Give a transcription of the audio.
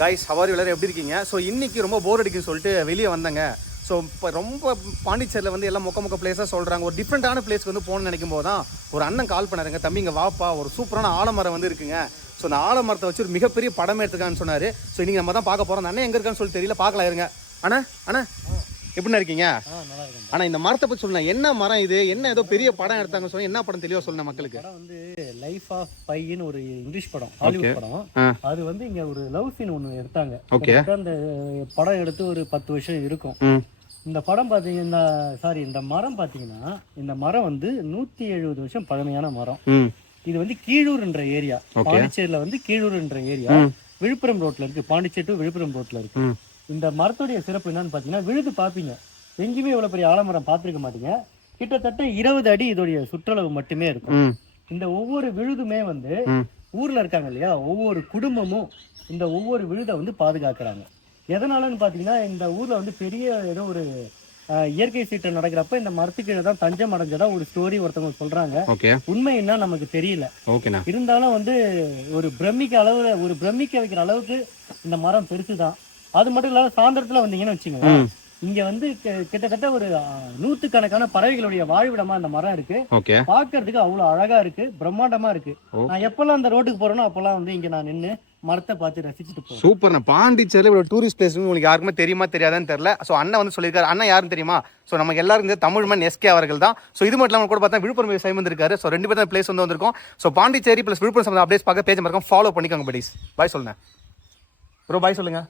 Guys ஹவாரி எல்லாரும் எப்படி இருக்கீங்க? ஸோ இன்றைக்கி ரொம்ப போர் அடிக்குன்னு சொல்லிட்டு வெளியே வந்தேங்க. ஸோ இப்போ ரொம்ப பாண்டிச்சேரியில் வந்து எல்லாம் மொக்க பிளேஸாக சொல்கிறாங்க. ஒரு டிஃப்ரெண்ட்டான பிளேஸ்க்கு வந்து போகணுன்னு நினைக்கும் போது தான் ஒரு அண்ணன் கால் பண்ணாருங்க. தம்பி இங்கே வாப்பா, ஒரு சூப்பரான ஆலமரம் வந்து இருக்குங்க. ஸோ அந்த ஆலமரத்தை வச்சு ஒரு மிகப்பெரிய படம் எடுத்துக்கான்னு சொன்னார். ஸோ இன்றைக்கி நம்ம தான் பார்க்க போகிறோம். அந்த அண்ணன் எங்கே இருக்கான்னு சொல்லி தெரியல, பார்க்கலாம் இருங்க. அண்ணா எப்படின்னா இருக்கீங்க? ஆனால் இந்த மரத்தை பற்றி சொல்லலாம். என்ன மரம் இது? என்ன ஏதோ பெரிய படம் எடுத்தாங்கன்னு சொல்லி என்ன படம் தெளிவாக சொல்லணும் மக்களுக்கு. படம் வந்து லைஃப் ஆஃப் பைன்னு ஒரு இங்கிலீஷ் படம், ஹாலிவுட் படம். அது வந்து இங்க ஒரு லவ் சீன் ஒன்று எடுத்தாங்க. அந்த படம் எடுத்து ஒரு 10 வருஷம் இருக்கும். இந்த படம் பார்த்தீங்கன்னா இந்த மரம் பார்த்தீங்கன்னா இந்த மரம் வந்து 170 வருஷம் பழமையான மரம். இது வந்து கீழூர்ன்ற ஏரியா, பாண்டிச்சேரியில வந்து கீழூர்ன்ற ஏரியா விழுப்புரம் ரோட்ல இருக்கு. பாண்டிச்சேரி டு விழுப்புரம் ரோட்ல இருக்கு. இந்த மரத்துடைய சிறப்பு என்னன்னு பாத்தீங்கன்னா, விழுது பாப்பீங்க, எங்கேயுமே இவ்வளவு பெரிய ஆலமரம் பார்த்திருக்க மாட்டீங்க. கிட்டத்தட்ட 20 அடி இதோடைய சுற்றளவு மட்டுமே இருக்கும். இந்த ஒவ்வொரு விழுதுமே வந்து ஊர்ல இருக்காங்க இல்லையா, ஒவ்வொரு குடும்பமும் இந்த ஒவ்வொரு விழுதை வந்து பாதுகாக்கிறாங்க. எதனாலன்னு பாத்தீங்கன்னா, இந்த ஊர்ல வந்து பெரிய ஏதோ ஒரு இயற்கை சீற்றம் நடக்கிறப்ப இந்த மரத்துக்கு தான் தஞ்சம் அடைஞ்சதா ஒரு ஸ்டோரி ஒருத்தவங்க சொல்றாங்க. உண்மை என்ன நமக்கு தெரியல. இருந்தாலும் வந்து ஒரு பிரமிக்க வைக்கிற அளவுக்கு இந்த மரம் பெருசுதான். அது மட்டும் இல்லாத சாயந்தரத்துல வந்தீங்கன்னு வச்சுக்கோங்க, இங்க வந்து கிட்டத்தட்ட ஒரு 100கணக்கான பறவைகளுடைய வாழ்விடமா அந்த மரம் இருக்கு. பாக்குறதுக்கு அவ்வளவு அழகா இருக்கு, பிரம்மாண்டமா இருக்கு. நான் எப்பெல்லாம் அந்த ரோட்டுக்கு போறேனோ அப்பெல்லாம் வந்து இங்க நான் நின்று மரத்தை பார்த்து ரசிச்சுட்டு போறேன். சூப்பர். பாண்டிச்சேரியில் இவ்வளவு டூரிஸ்ட் பிளேஸ் உங்களுக்கு யாருக்குமே தெரியுமா தெரியாதான்னு தெரியல. ஸோ அண்ணன் வந்து சொல்லியிருக்காரு. அண்ணன் யாரும் தெரியுமா? ஸோ நமக்கு எல்லாரும் இந்த தமிழ்மன் எஸ்கே அவர்கள் தான். ஸோ இது மட்டும் இல்லாமல் கூட பார்த்தா விழுப்புரம் சைம் வந்திருக்காரு. ஸோ 2 பேர் தான் பிளேஸ் வந்து வந்திருக்கும். So Pondicherry plus Viluppuram updates பார்க்க பேஜ் மறக்காம ஃபாலோ பண்ணிக்கோங்க. படிஸ் பாய் சொல்லுங்க ப்ரோ, பாய் சொல்லுங்க.